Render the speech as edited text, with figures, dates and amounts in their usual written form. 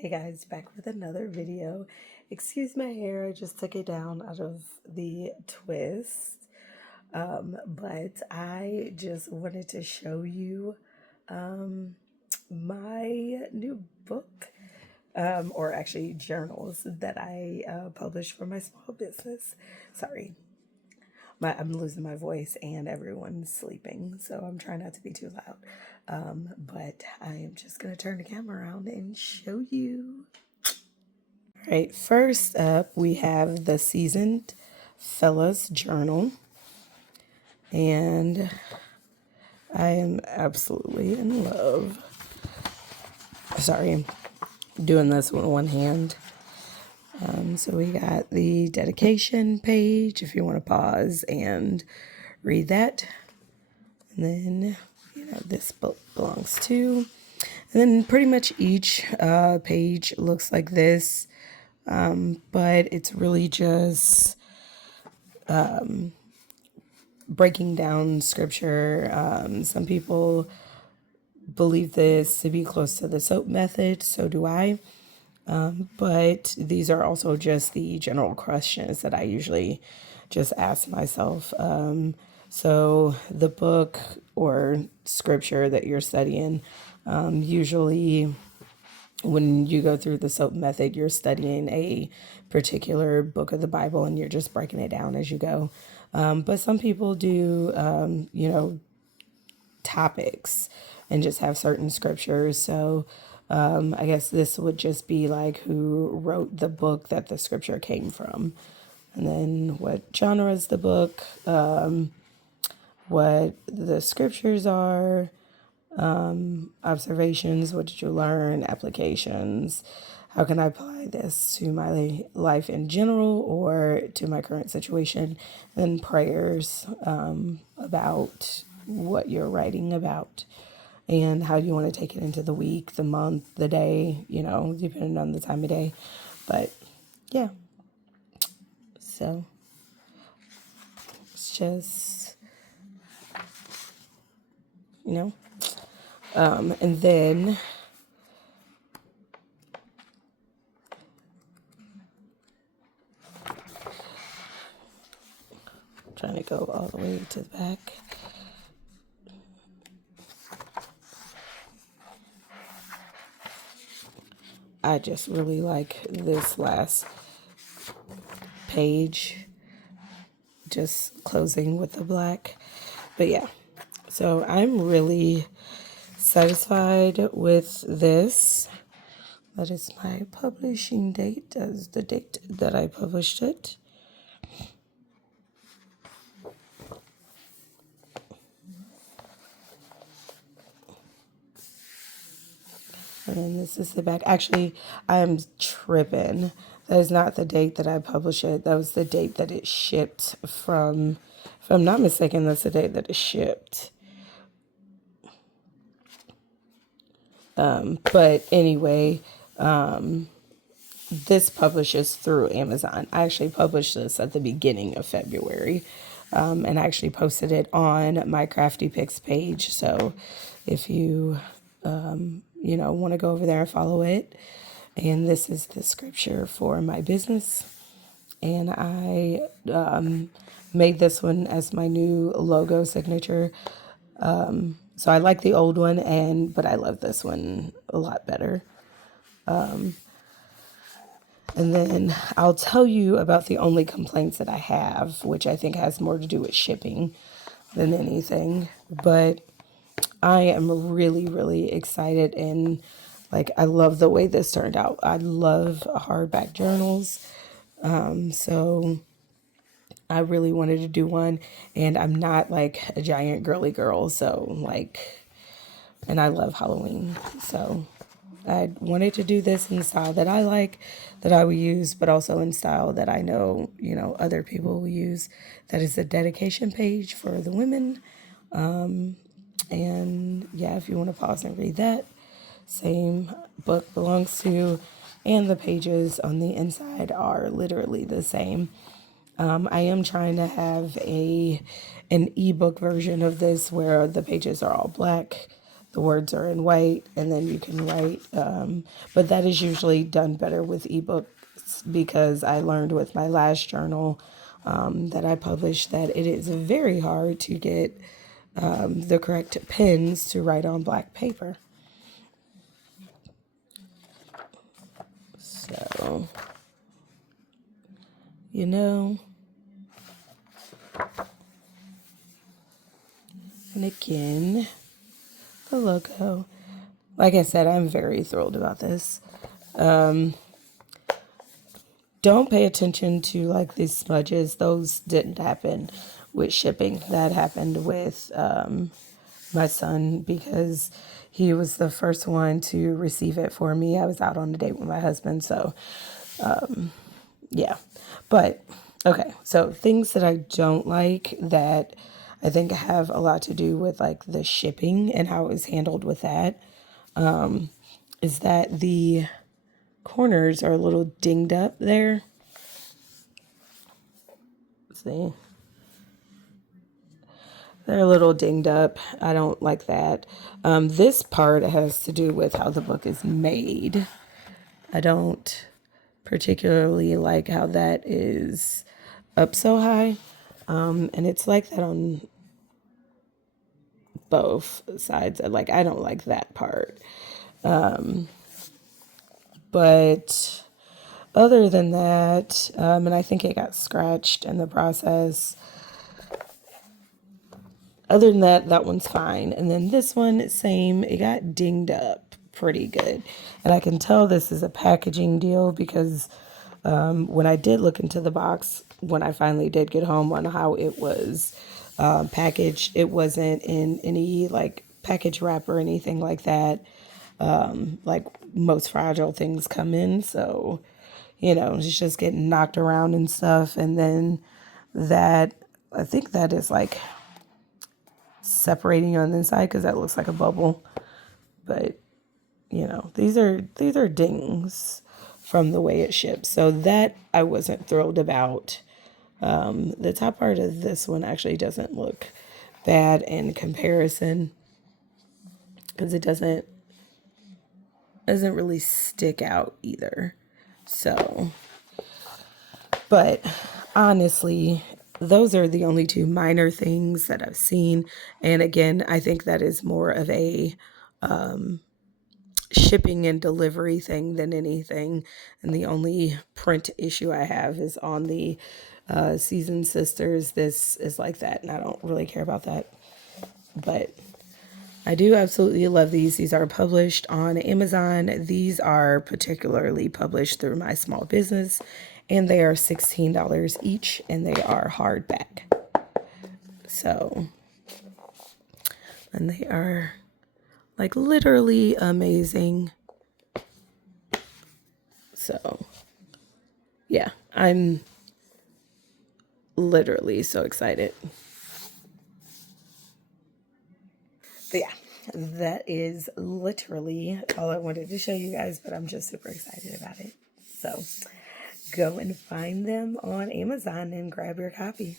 Hey guys, back with another video. Excuse my hair, I just took it down out of the twist. But I just wanted to show you my new book, or actually journals that I published for my small business. Sorry, I'm losing my voice and everyone's sleeping, so I'm trying not to be too loud. But I am just going to turn the camera around and show you. All right, first up, we have the Seasoned Fellas Journal. And I am absolutely in love. Sorry, I'm doing this with one hand. So we got the dedication page if you want to pause and read that. And then, this book belongs to. And then pretty much each page looks like this. But it's really just breaking down scripture. Some people believe this to be close to the SOAP method, so do I. But these are also just the general questions that I usually just ask myself. So the book or scripture that you're studying, usually when you go through the SOAP method, you're studying a particular book of the Bible and you're just breaking it down as you go. But some people do, topics and just have certain scriptures. So I guess this would just be like who wrote the book that the scripture came from. And then what genre is the book, what the scriptures are, observations, what did you learn, applications, how can I apply this to my life in general or to my current situation, and prayers about what you're writing about and how you want to take it into the week, the month, the day, depending on the time of day. But yeah, so it's just, and then trying to go all the way to the back. I just really like this last page, just closing with the black. But yeah, so I'm really satisfied with this. That is my publishing date, as the date that I published it. And then this is the back. Actually, I'm tripping. That is not the date that I published it. That was the date that it shipped from. If I'm not mistaken, that's the date that it shipped. But anyway, this publishes through Amazon. I actually published this at the beginning of February. And I actually posted it on my Crafty Picks page. So if you, want to go over there and follow it. And this is the scripture for my business. And I made this one as my new logo signature. So I like the old one, but I love this one a lot better. And then I'll tell you about the only complaints that I have, which I think has more to do with shipping than anything. But I am really, really excited, and I love the way this turned out. I love hardback journals. So I really wanted to do one, and I'm not like a giant girly girl. So and I love Halloween. So I wanted to do this in the style that I like, that I would use, but also in style that I know, other people will use. That is the dedication page for the women. And yeah, if you want to pause and read that, same book belongs to, and the pages on the inside are literally the same. I am trying to have an ebook version of this where the pages are all black. the words are in white, and then you can write. But that is usually done better with ebooks because I learned with my last journal that I published that it is very hard to get the correct pens to write on black paper. So, you know, and again, the logo. Like I said, I'm very thrilled about this. Don't pay attention to like these smudges. Those didn't happen with shipping. That happened with my son because he was the first one to receive it for me. I was out on a date with my husband. So, yeah. But, okay. So, things that I don't like that I think have a lot to do with like the shipping and how it was handled with that is that the corners are a little dinged up there. See, they're a little dinged up. I don't like that. This part has to do with how the book is made. I don't particularly like how that is up so high. And it's like that on both sides. Like, I don't like that part. But other than that, and I think it got scratched in the process. Other than that, that one's fine. And then this one, same, it got dinged up pretty good. And I can tell this is a packaging deal because when I did look into the box, when I finally did get home on how it was packaged, it wasn't in any like package wrap or anything like that. Like most fragile things come in. So, you know, it's just getting knocked around and stuff. And then that, I think that is like separating on the inside because that looks like a bubble. But, you know, these are dings from the way it ships. So that I wasn't thrilled about. The top part of this one actually doesn't look bad in comparison because it doesn't really stick out either. So, but honestly, those are the only two minor things that I've seen. And again, I think that is more of a shipping and delivery thing than anything. And the only print issue I have is on the Seasoned Sisters. This is like that, and I don't really care about that. But I do absolutely love these. These are published on Amazon. These are particularly published through my small business, and they are $16 each, and they are hardback. So, and they are like literally amazing. So, yeah, I'm literally so excited. But yeah, that is literally all I wanted to show you guys, but I'm just super excited about it. So go and find them on Amazon and grab your copy.